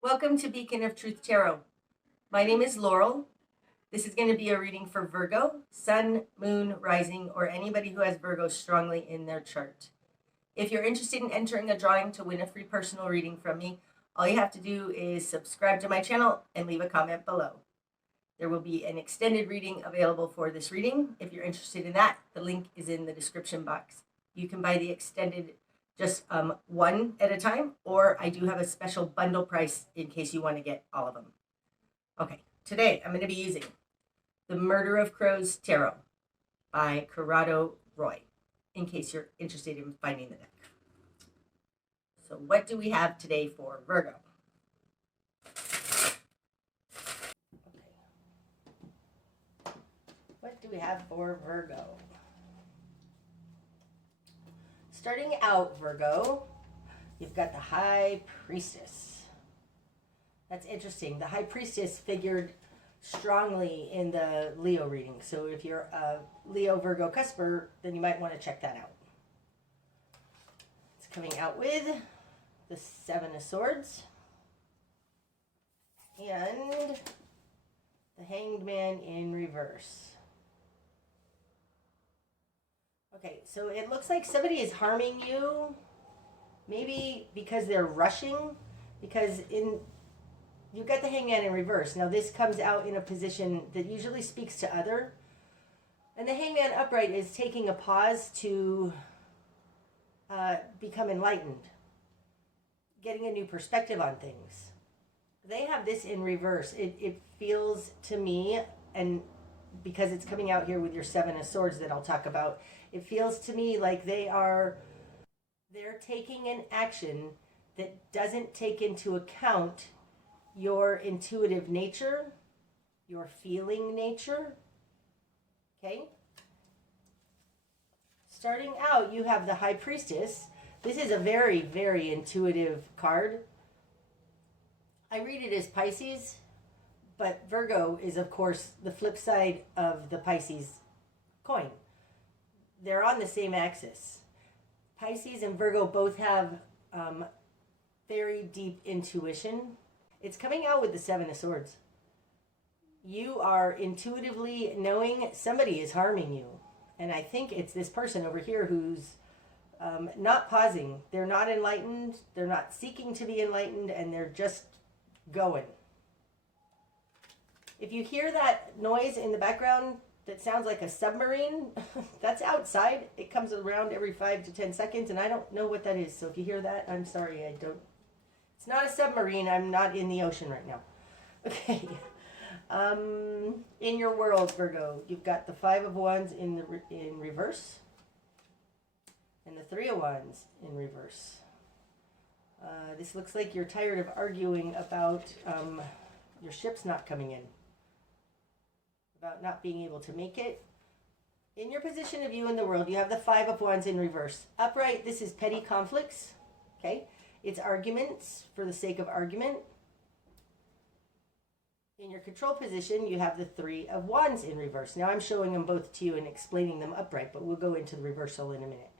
Welcome to Beacon of Truth Tarot. My name is Laurel. This is going to be a reading for Virgo, Sun, Moon, Rising, or anybody who has Virgo strongly in their chart. If you're interested in entering a drawing to win a free personal reading from me, all you have to do is subscribe to my channel and leave a comment below. There will be an extended reading available for this reading. If you're interested in that, the link is in the description box. You can buy the extended just one at a time, or I do have a special bundle price in case you want to get all of them. Okay, today I'm going to be using The Murder of Crows Tarot by Corrado Roi, in case you're interested in finding the deck. So what do we have today for Virgo? Okay. What do we have for Virgo? Starting out, Virgo, you've got the High Priestess. That's interesting. The High Priestess figured strongly in the Leo reading. So if you're a Leo Virgo cusper, then you might want to check that out. It's coming out with the Seven of Swords and the Hanged Man in reverse. Okay, so it looks like somebody is harming you, maybe because they're rushing, because you've got the Hangman in reverse. Now this comes out in a position that usually speaks to other, and the Hangman upright is taking a pause to become enlightened, getting a new perspective on things. They have this in reverse. It feels to me, and because it's coming out here with your Seven of Swords that I'll talk about, it feels to me like they're taking an action that doesn't take into account your intuitive nature, your feeling nature. Okay? Starting out, you have the High Priestess. This is a very, very intuitive card. I read it as Pisces, but Virgo is, of course, the flip side of the Pisces coin. They're on the same axis. Pisces and Virgo both have very deep intuition. It's coming out with the Seven of Swords. You are intuitively knowing somebody is harming you. And I think it's this person over here who's not pausing. They're not enlightened. They're not seeking to be enlightened. And they're just going. If you hear that noise in the background that sounds like a submarine, that's outside. It comes around every 5 to 10 seconds, and I don't know what that is. So if you hear that, I'm sorry. It's not a submarine. I'm not in the ocean right now. Okay. In your world, Virgo, you've got the Five of Wands in reverse, and the Three of Wands in reverse. This looks like you're tired of arguing about your ships not coming in, about not being able to make it. In your position of you in the world, you have the Five of Wands in reverse. Upright, this is petty conflicts. Okay? It's arguments for the sake of argument. In your control position, you have the Three of Wands in reverse. Now I'm showing them both to you and explaining them upright, but we'll go into the reversal in a minute.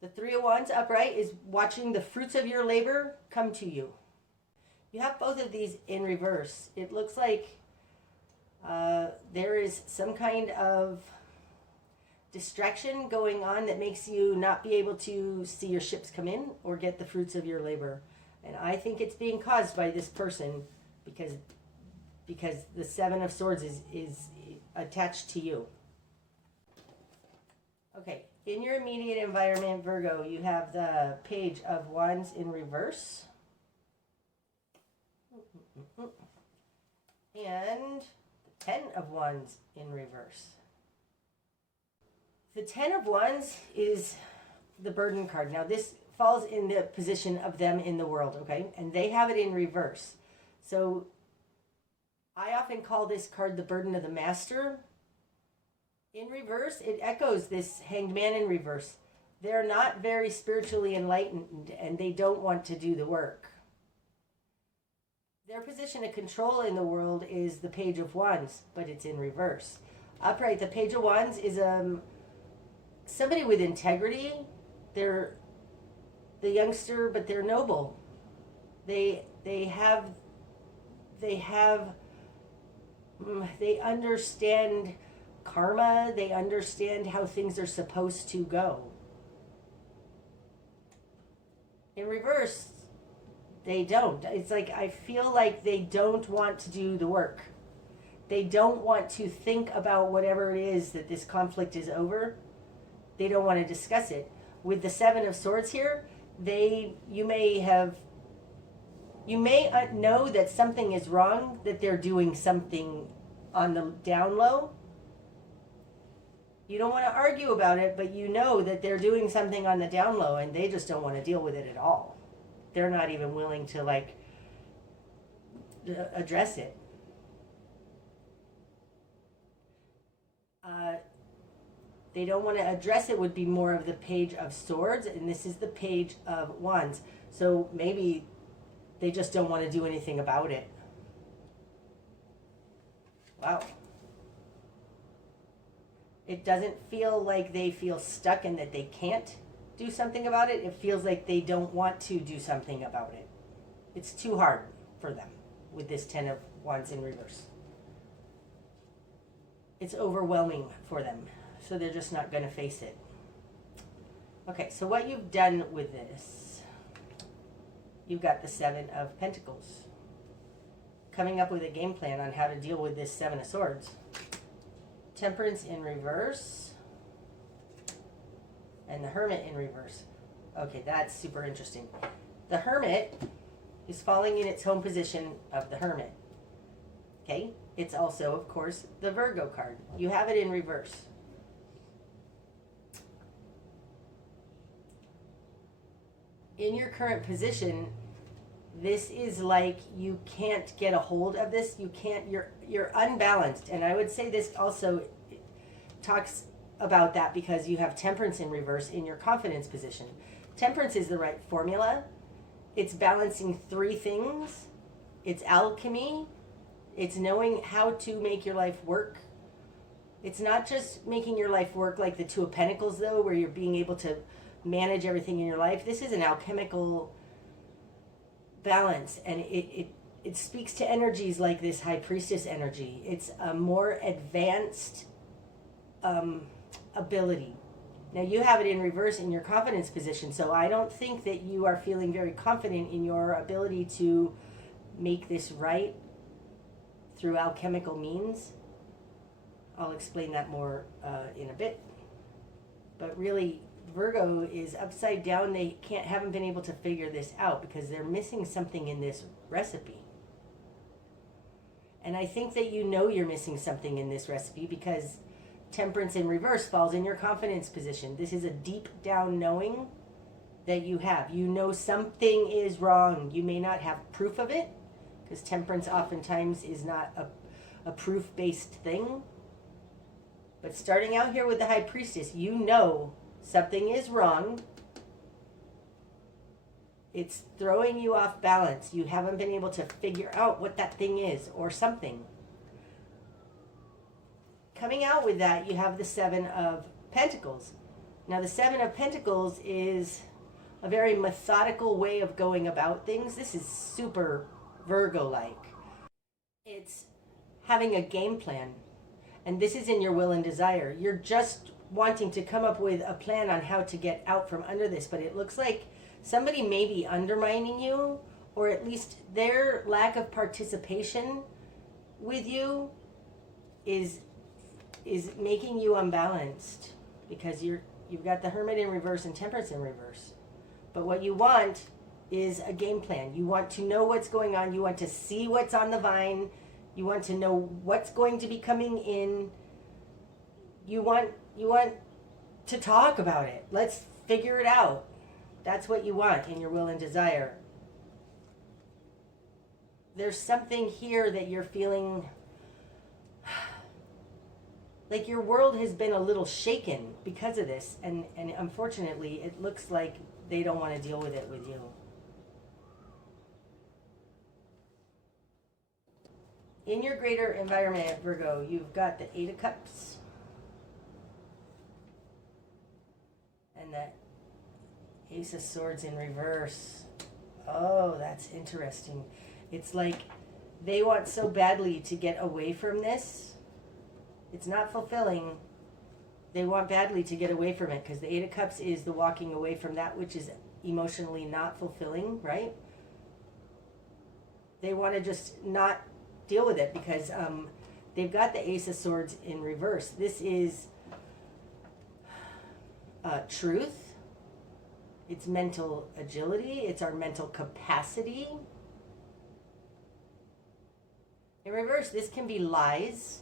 The Three of Wands upright is watching the fruits of your labor come to you. You have both of these in reverse. It looks like there is some kind of distraction going on that makes you not be able to see your ships come in or get the fruits of your labor. And I think it's being caused by this person because the Seven of Swords is attached to you. Okay, in your immediate environment, Virgo, you have the Page of Wands in reverse. And the Ten of Wands in reverse. The Ten of Wands is the burden card. Now this falls in the position of them in the world, okay? And they have it in reverse. So I often call this card the burden of the master. In reverse, it echoes this Hanged Man in reverse. They're not very spiritually enlightened and they don't want to do the work. Their position of control in the world is the Page of Wands, but it's in reverse. Upright, the Page of Wands is somebody with integrity. They're the youngster, but they're noble. They understand karma. They understand how things are supposed to go. In reverse, they don't. It's like I feel like they don't want to do the work. They don't want to think about whatever it is that this conflict is over. They don't want to discuss it. With the Seven of Swords here, you may know that something is wrong, that they're doing something on the down low. You don't want to argue about it, but you know that they're doing something on the down low and they just don't want to deal with it at all. They're not even willing to address it. They don't want to address it would be more of the Page of Swords, and this is the Page of Wands. So maybe they just don't want to do anything about it. Wow. It doesn't feel like they feel stuck and that they can't do something about it. It feels like they don't want to do something about it. It's too hard for them with this Ten of Wands in reverse. It's overwhelming for them, so they're just not going to face it. Okay, so what you've done with this, you've got the Seven of Pentacles. Coming up with a game plan on how to deal with this Seven of Swords. Temperance in reverse. And the Hermit in reverse. Okay, that's super interesting. The Hermit is falling in its home position of the Hermit. Okay? It's also, of course, the Virgo card. You have it in reverse. In your current position, this is like you can't get a hold of this. You can't, you're unbalanced. And I would say this also talks about that because you have Temperance in reverse in your confidence position. Temperance is the right formula. It's balancing three things. It's alchemy. It's knowing how to make your life work. It's not just making your life work like the Two of Pentacles, though, where you're being able to manage everything in your life. This is an alchemical balance, and it speaks to energies like this High Priestess energy. It's a more advanced ability. Now you have it in reverse in your confidence position, so I don't think that you are feeling very confident in your ability to make this right through alchemical means. I'll explain that more in a bit. But really, Virgo is upside down. They haven't been able to figure this out because they're missing something in this recipe. And I think that you know you're missing something in this recipe because Temperance in reverse falls in your confidence position. This is a deep down knowing that you have. You know something is wrong. You may not have proof of it because Temperance oftentimes is not a proof-based thing. But starting out here with the High Priestess, you know something is wrong. It's throwing you off balance. You haven't been able to figure out what that thing is or something. Coming out with that, you have the Seven of Pentacles. Now, the Seven of Pentacles is a very methodical way of going about things. This is super Virgo-like. It's having a game plan. And this is in your will and desire. You're just wanting to come up with a plan on how to get out from under this. But it looks like somebody may be undermining you, or at least their lack of participation with you is making you unbalanced because you've got the Hermit in reverse and Temperance in reverse. But what you want is a game plan. You want to know what's going on. You want to see what's on the vine. You want to know what's going to be coming in. You want to talk about it. Let's figure it out. That's what you want in your will and desire. There's something here that you're feeling like your world has been a little shaken because of this, and unfortunately it looks like they don't want to deal with it with you. In your greater environment, Virgo, you've got the Eight of Cups and the Ace of Swords in reverse. Oh, that's interesting. It's like they want so badly to get away from this. It's not fulfilling. They want badly to get away from it because the Eight of Cups is the walking away from that which is emotionally not fulfilling, right? They want to just not deal with it because they've got the Ace of Swords in reverse. This is truth. It's mental agility. It's our mental capacity. In reverse, this can be lies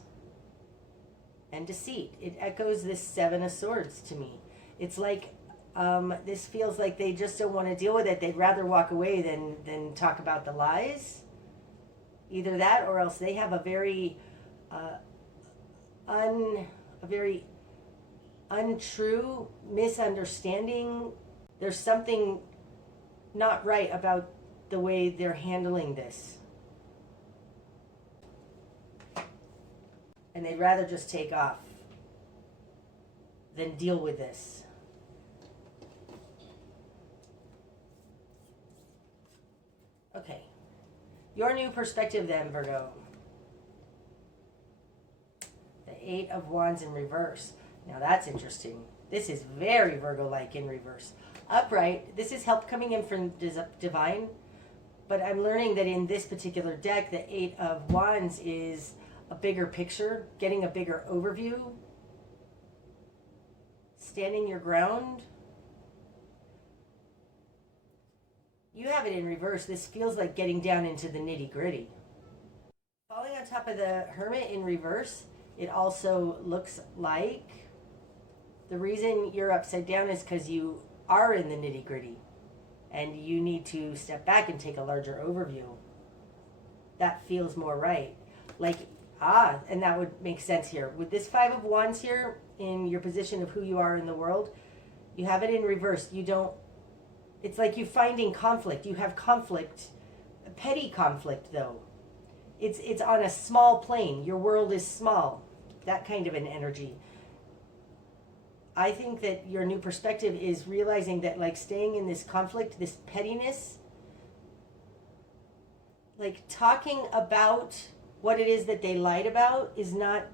and deceit. It echoes this Seven of Swords to me. It's like this feels like they just don't want to deal with it. They'd rather walk away than talk about the lies. Either that, or else they have a very untrue misunderstanding. There's something not right about the way they're handling this. And they'd rather just take off than deal with this. Okay. Your new perspective then, Virgo. The Eight of Wands in reverse. Now that's interesting. This is very Virgo-like in reverse. Upright, this is help coming in from divine. But I'm learning that in this particular deck, the Eight of Wands is a bigger picture, getting a bigger overview, standing your ground. You have it in reverse. This feels like getting down into the nitty-gritty. Falling on top of the Hermit in reverse, it also looks like the reason you're upside down is because you are in the nitty-gritty and you need to step back and take a larger overview. That feels more right. Like, and that would make sense here. With this Five of Wands here, in your position of who you are in the world, you have it in reverse. You don't, it's like you finding conflict. You have conflict, petty conflict though. It's on a small plane. Your world is small. That kind of an energy. I think that your new perspective is realizing that like staying in this conflict, this pettiness, like talking about what it is that they lied about is not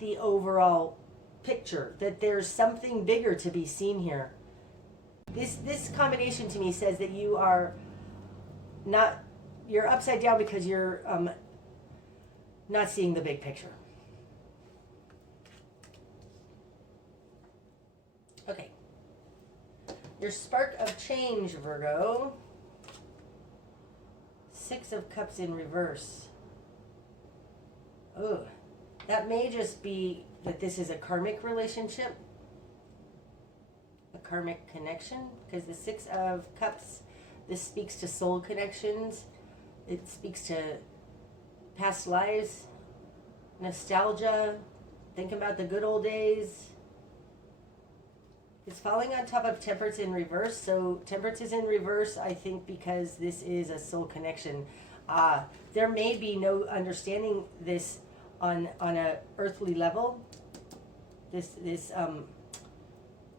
the overall picture, that there's something bigger to be seen here. This combination to me says that you are not, you're upside down because you're not seeing the big picture. Okay. Your spark of change, Virgo. Six of Cups in reverse. Oh, that may just be that this is a karmic relationship, a karmic connection, because the Six of Cups, this speaks to soul connections. It speaks to past lives, nostalgia, think about the good old days. It's falling on top of Temperance in reverse. So Temperance is in reverse, I think, because this is a soul connection. There may be no understanding this on a earthly level. This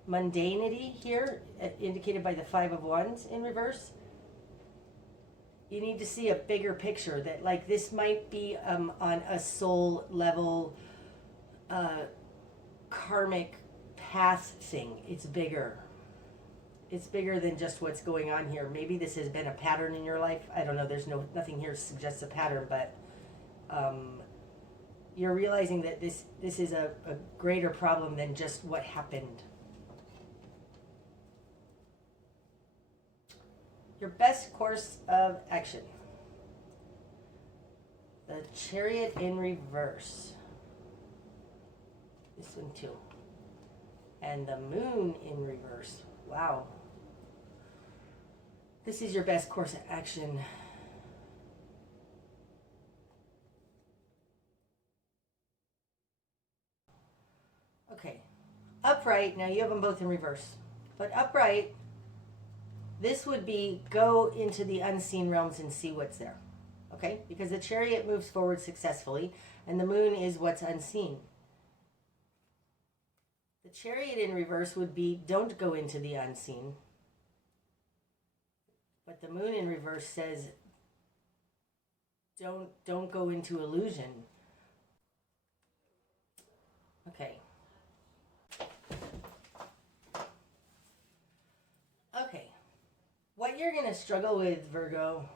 mundanity here, indicated by the Five of Wands in reverse. You need to see a bigger picture, that like this might be on a soul level, karmic path thing. It's bigger. It's bigger than just what's going on here. Maybe this has been a pattern in your life. I don't know. There's nothing here suggests a pattern, but you're realizing that this is a greater problem than just what happened. Your best course of action. The Chariot in reverse. This one too. And the Moon in reverse. Wow. This is your best course of action. Okay. Upright, now you have them both in reverse. But upright, this would be go into the unseen realms and see what's there. Okay? Because the Chariot moves forward successfully, and the Moon is what's unseen. The Chariot in reverse would be don't go into the unseen. But the moon in reverse says, don't go into illusion. Okay. Okay. What you're going to struggle with, Virgo,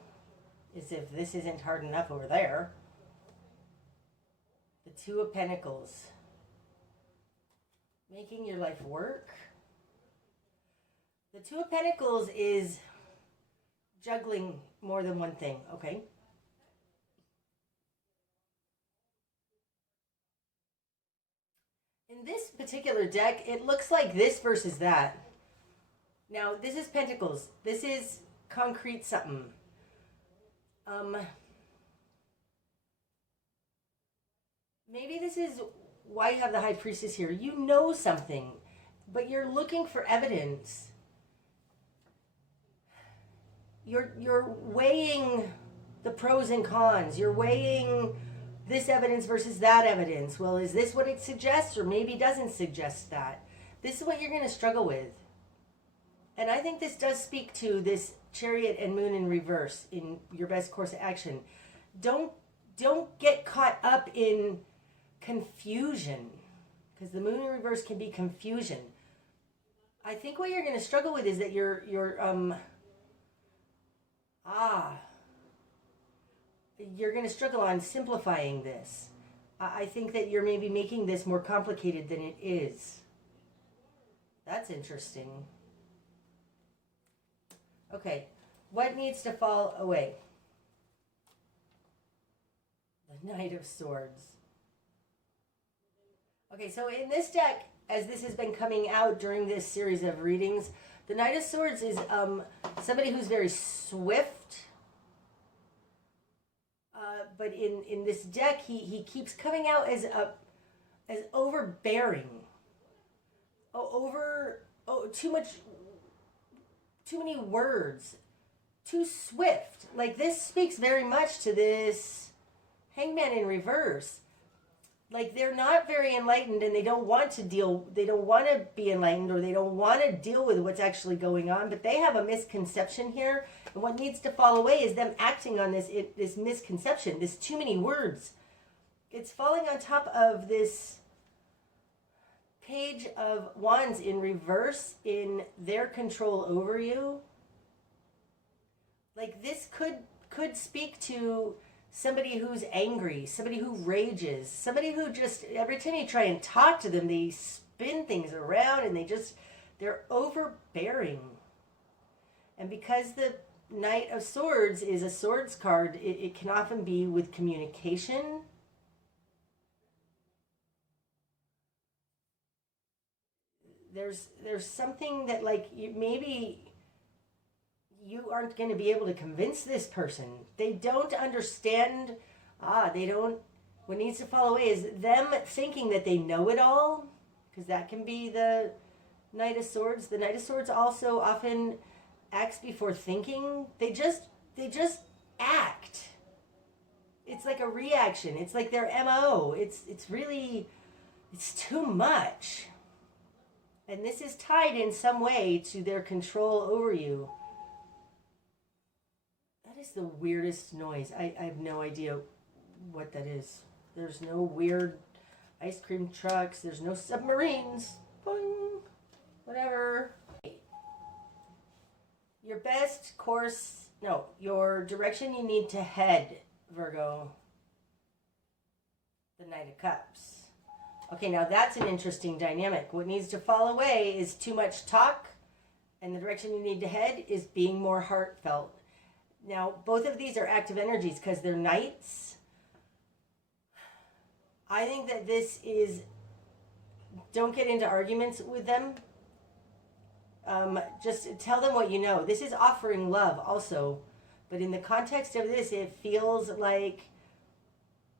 is if this isn't hard enough over there. The Two of Pentacles. Making your life work. The Two of Pentacles is juggling more than one thing, okay? In this particular deck, it looks like this versus that. Now, this is Pentacles. This is concrete something. Maybe this is why you have the High Priestess here. You know something, but you're looking for evidence. You're weighing the pros and cons. You're weighing this evidence versus that evidence. Well, is this what it suggests, or maybe doesn't suggest that? This is what you're going to struggle with. And I think this does speak to this Chariot and Moon in reverse in your best course of action. Don't get caught up in confusion, because the Moon in reverse can be confusion. I think what you're going to struggle with is that you're going to struggle on simplifying this. I think that you're maybe making this more complicated than it is. That's interesting. Okay, what needs to fall away? The Knight of Swords. Okay, so in this deck, as this has been coming out during this series of readings, the Knight of Swords is somebody who's very swift. But in this deck, he keeps coming out as overbearing. Too many words. Too swift. Like, this speaks very much to this Hangman in reverse. Like, they're not very enlightened, and they don't want to be enlightened, or they don't want to deal with what's actually going on, but they have a misconception here, and what needs to fall away is them acting on this misconception, this too many words. It's falling on top of this Page of Wands in reverse in their control over you. Like, this could speak to somebody who's angry, somebody who rages, somebody who just, every time you try and talk to them, they spin things around and they're overbearing. And because the Knight of Swords is a swords card, it can often be with communication. There's something that, like, maybe you aren't going to be able to convince this person. They don't understand. What needs to fall away is them thinking that they know it all, because that can be the Knight of Swords. The Knight of Swords also often acts before thinking. They just act. It's like a reaction. It's like their MO. It's too much. And this is tied in some way to their control over you. That is the weirdest noise. I have no idea what that is. There's no weird ice cream trucks. There's no submarines. Boing. Whatever. Your direction you need to head, Virgo. The Knight of Cups. Okay, now that's an interesting dynamic. What needs to fall away is too much talk, and the direction you need to head is being more heartfelt. Now, both of these are active energies because they're knights. I think that this is, don't get into arguments with them. Just tell them what you know. This is offering love also. But in the context of this, it feels like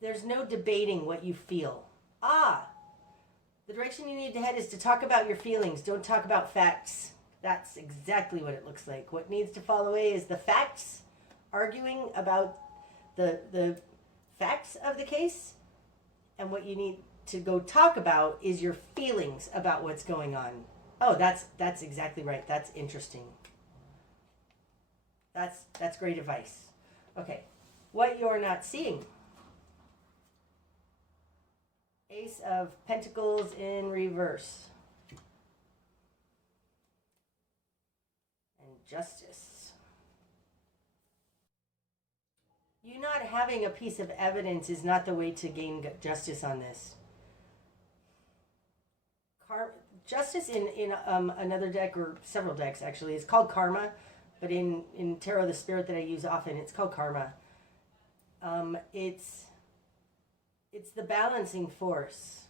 there's no debating what you feel. The direction you need to head is to talk about your feelings. Don't talk about facts. That's exactly what it looks like. What needs to fall away is the facts, arguing about the facts of the case. And what you need to go talk about is your feelings about what's going on. Oh, that's exactly right. That's interesting. That's great advice. Okay, what you're not seeing. Ace of Pentacles in reverse. And Justice. You not having a piece of evidence is not the way to gain justice on this. Justice in another deck, or several decks actually, is called Karma. But in Tarot, the spirit that I use often, it's called Karma. It's the balancing force.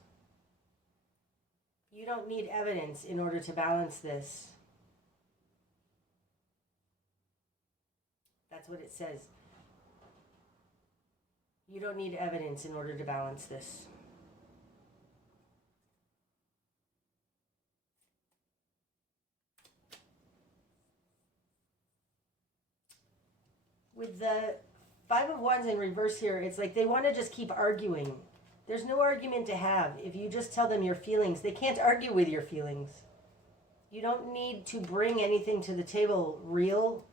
You don't need evidence in order to balance this. That's what it says. You don't need evidence in order to balance this. With the Five of Wands in reverse here, it's like they want to just keep arguing. There's no argument to have. If you just tell them your feelings, they can't argue with your feelings. You don't need to bring anything to the table real.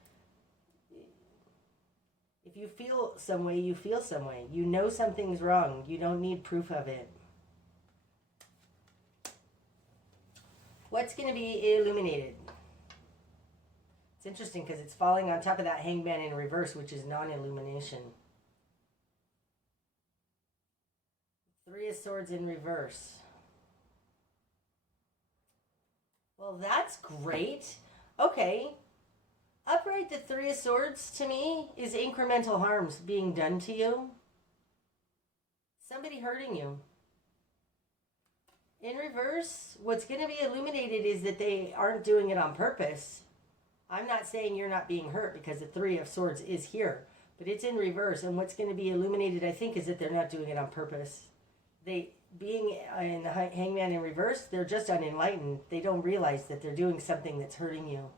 If you feel some way, you feel some way. You know something's wrong. You don't need proof of it. What's going to be illuminated? It's interesting because it's falling on top of that Hangman in reverse, which is non-illumination. Three of Swords in reverse. Well, that's great. Okay. Upright, the Three of Swords, to me, is incremental harms being done to you. Somebody hurting you. In reverse, what's going to be illuminated is that they aren't doing it on purpose. I'm not saying you're not being hurt because the Three of Swords is here, but it's in reverse. And what's going to be illuminated, I think, is that they're not doing it on purpose. They, being in the Hangman in reverse, they're just unenlightened. They don't realize that they're doing something that's hurting you.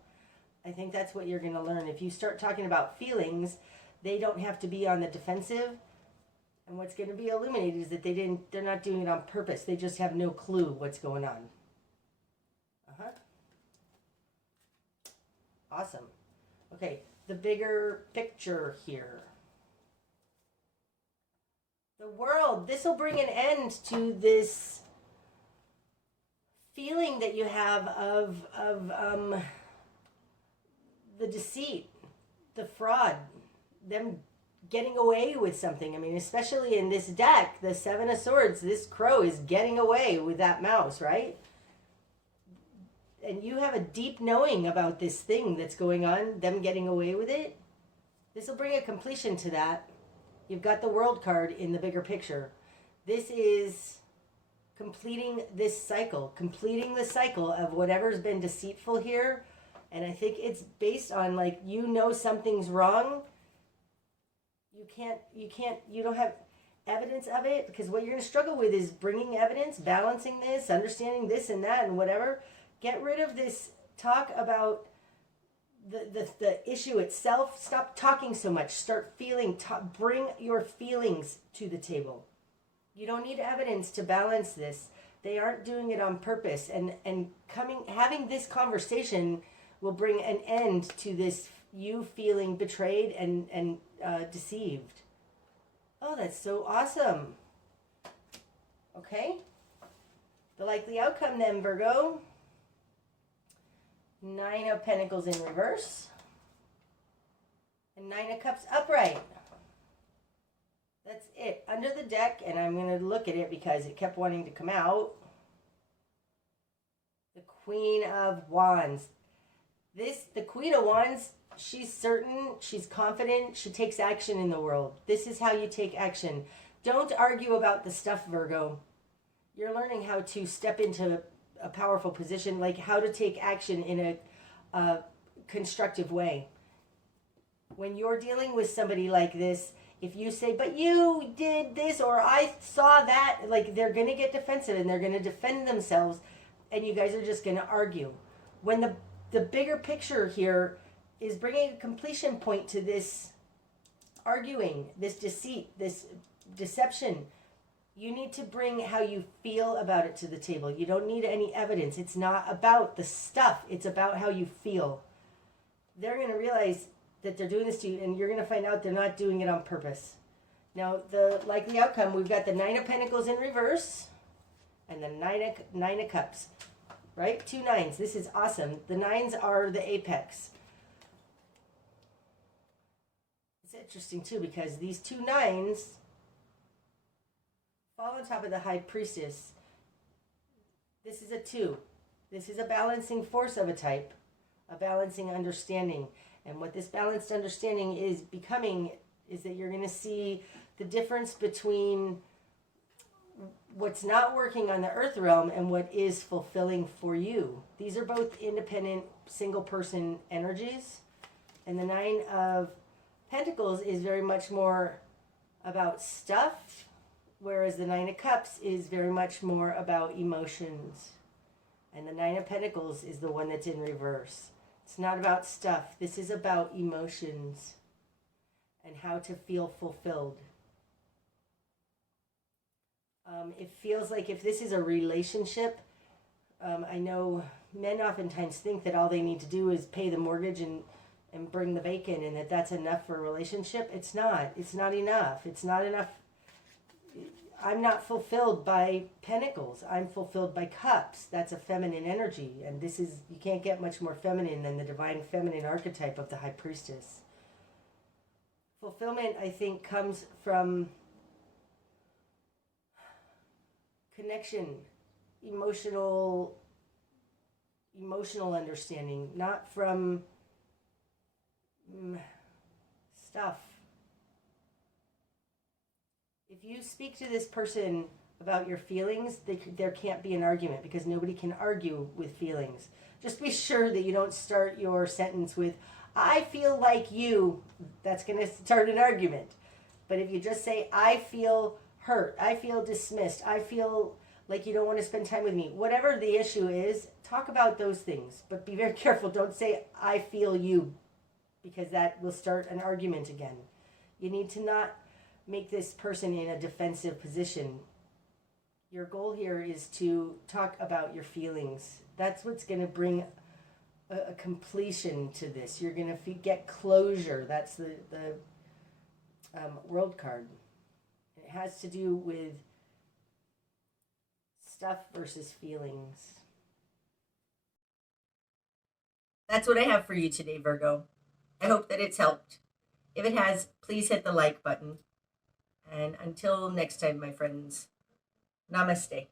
I think that's what you're going to learn. If you start talking about feelings, they don't have to be on the defensive. And what's going to be illuminated is that they're not doing it on purpose. They just have no clue what's going on. Awesome. Okay, the bigger picture here. The World. This will bring an end to this feeling that you have of the deceit, the fraud, them getting away with something. I mean, especially in this deck, the Seven of Swords, this crow is getting away with that mouse, right? And you have a deep knowing about this thing that's going on, them getting away with it. This will bring a completion to that. You've got the World card in the bigger picture. This is completing this cycle, completing the cycle of whatever's been deceitful here. And I think it's based on, like, you know something's wrong. You don't have evidence of it, because what you're going to struggle with is bringing evidence, balancing this, understanding this and that and whatever. Get rid of this talk about the issue itself. Stop talking so much. Start feeling. Bring your feelings to the table. You don't need evidence to balance this. They aren't doing it on purpose. And having this conversation will bring an end to this you feeling betrayed and deceived. Oh, that's so awesome. Okay. The likely outcome then, Virgo. Nine of Pentacles in reverse. And Nine of Cups upright. That's it. Under the deck, and I'm going to look at it because it kept wanting to come out. The Queen of Wands. The Queen of Wands, she's certain, she's confident, she takes action in the world. This is how you take action. Don't argue about the stuff, Virgo. You're learning how to step into a powerful position, like how to take action in a constructive way. When you're dealing with somebody like this, if you say, but you did this, or I saw that, like, they're going to get defensive and they're going to defend themselves, and you guys are just going to argue. When the bigger picture here is bringing a completion point to this arguing, this deceit, this deception. You need to bring how you feel about it to the table. You don't need any evidence. It's not about the stuff. It's about how you feel. They're going to realize that they're doing this to you, and you're going to find out they're not doing it on purpose. Now, the likely outcome, we've got the Nine of Pentacles in reverse and the Nine of Cups, right? 2 nines. This is awesome. The nines are the apex. It's interesting, too, because these 2 nines fall on top of the High Priestess. This is a 2. This is a balancing force of a type, a balancing understanding. And what this balanced understanding is becoming is that you're going to see the difference between what's not working on the earth realm and what is fulfilling for you. These are both independent, single person energies. And the Nine of Pentacles is very much more about stuff, whereas the Nine of Cups is very much more about emotions. And the Nine of Pentacles is the one that's in reverse. It's not about stuff. This is about emotions and how to feel fulfilled. It feels like if this is a relationship, I know men oftentimes think that all they need to do is pay the mortgage and bring the bacon, and that's enough for a relationship. It's not. It's not enough. It's not enough. I'm not fulfilled by Pentacles. I'm fulfilled by Cups. That's a feminine energy. And this is, you can't get much more feminine than the divine feminine archetype of the High Priestess. Fulfillment, I think, comes from connection, emotional understanding, not from stuff. If you speak to this person about your feelings, there can't be an argument, because nobody can argue with feelings. Just be sure that you don't start your sentence with, I feel like you. That's going to start an argument. But if you just say, I feel hurt, I feel dismissed, I feel like you don't want to spend time with me, whatever the issue is, talk about those things. But be very careful. Don't say, I feel you, because that will start an argument again. You need to not make this person in a defensive position. Your goal here is to talk about your feelings. That's what's going to bring a completion to this. You're going to get closure. That's the World card. It has to do with stuff versus feelings. That's what I have for you today, Virgo. I hope that it's helped. If it has, please hit the like button. And until next time, my friends, namaste.